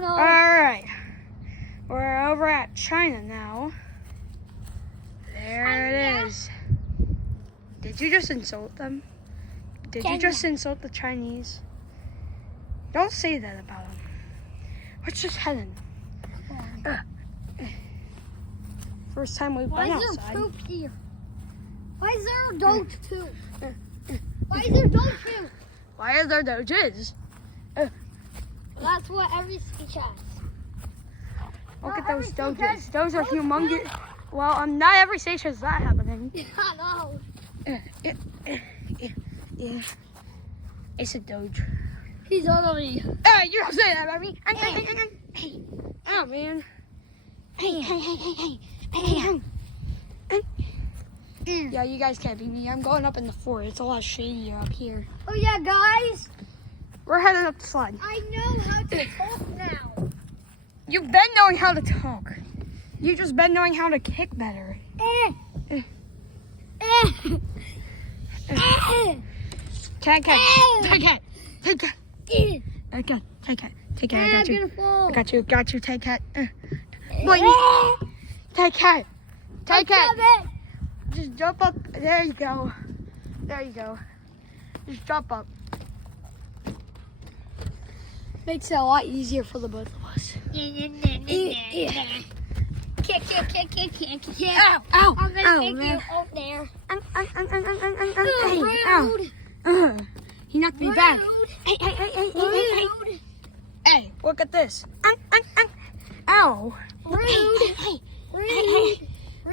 no. All right. We're over at China now. There it is. Did you just insult them? Did you just insult the Chinese? Don't say that about them. Let's just head in. First time we've been outside. Why is there poop here? Why is there a dog too? Why is there dog too? Why are there doges? That's what every speech has. Look at Not those every doges. speech Those are has humongous. Well, not every stage has that happening. I know. Yeah. It's a doge. He's ugly. Hey, you don't say that about me. Hey. Oh, man. Hey. Yeah, you guys can't beat me. I'm going up in the fort. It's a lot shadier up here. Oh yeah, guys. We're heading up the slide. I know how to talk now. You've been knowing how to talk. You've just been knowing how to kick better. Take it. I got you. Take it. Boy, take it. Just jump up. There you go. Just jump up. Makes it a lot easier for the both of us. Kick. Ow. I'm gonna kick man. you up there. Ow. He knocked me back. Rude. Hey, look at this. Ow. Rude.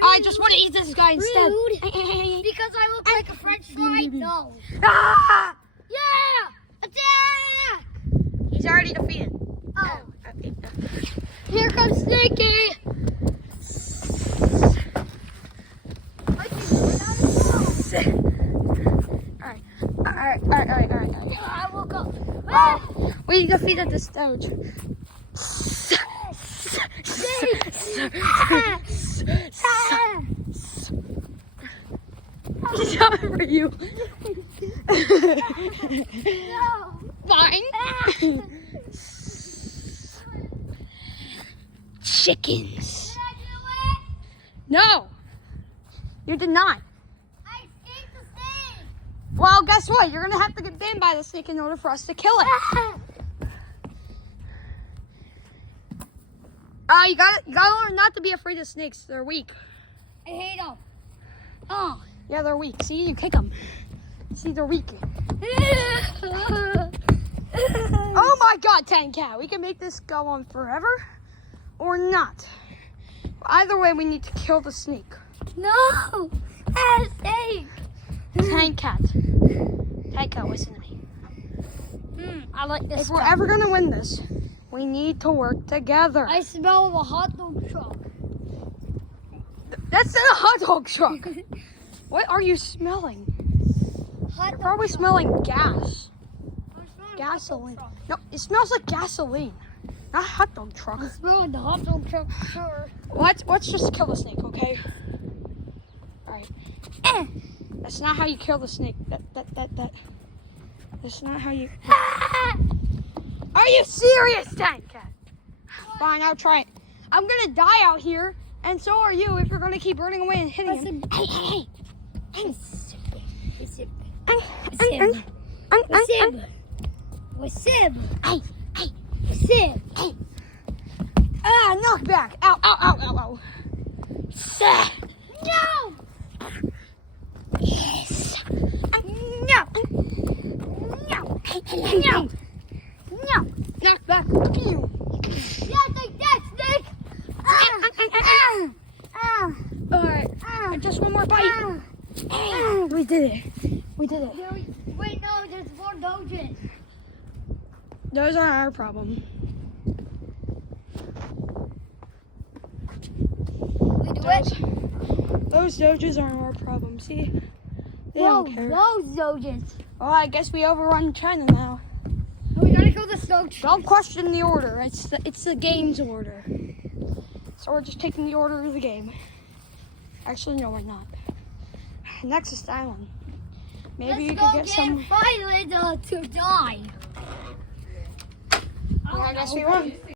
I just want to eat this guy instead. Rude. Because I look like a French fry? No. Ah! Yeah! Attack! He's already defeated. Oh. Here comes Sneaky! Alright. I will go. We defeated this doge. He's coming for you. No. Fine. Chickens. Did I do it? No. You did not. I escaped the snake. Well, guess what? You're gonna have to get bitten by the snake in order for us to kill it. You gotta learn not to be afraid of snakes. They're weak. I hate them. Oh, yeah, they're weak. See, you kick them. See, they're weak. Oh my God, Tan Cat. We can make this go on forever or not. Either way, we need to kill the snake. No! A snake! Tan Cat, listen to me. I like this. If we're ever gonna win this, we need to work together. I smell a hot dog truck. That's not a hot dog truck. What are you smelling? Hot You're dog probably truck. smelling gas. I'm smelling Gasoline. hot dog No, it smells like gasoline. Not hot dog truck. truck. I'm smelling the hot dog truck for sure. Let's just kill the snake, okay? Alright. That's not how you kill the snake. That's not how you... Are you serious, Tan Cat? Fine, I'll try it. I'm gonna die out here, and so are you if you're gonna keep running away and hitting him. Hey. What's up? Ah, knock back. Ow. No! Yes. No. Knock back. Yeah, take that, snake! Alright. Just one more bite. We did it. Wait, no, there's more doges. Those aren't our problem. We do it? Those doges aren't our problem. See? They Whoa, don't care. those doges. Well, I guess we overrun China now. We gotta go to the snow tree. Don't question the order. It's the game's order. So we're just taking the order of the game. Actually, no, we're not. Nexus Island. Maybe you could get some. Let's go get Violet to die. Well, I guess we won.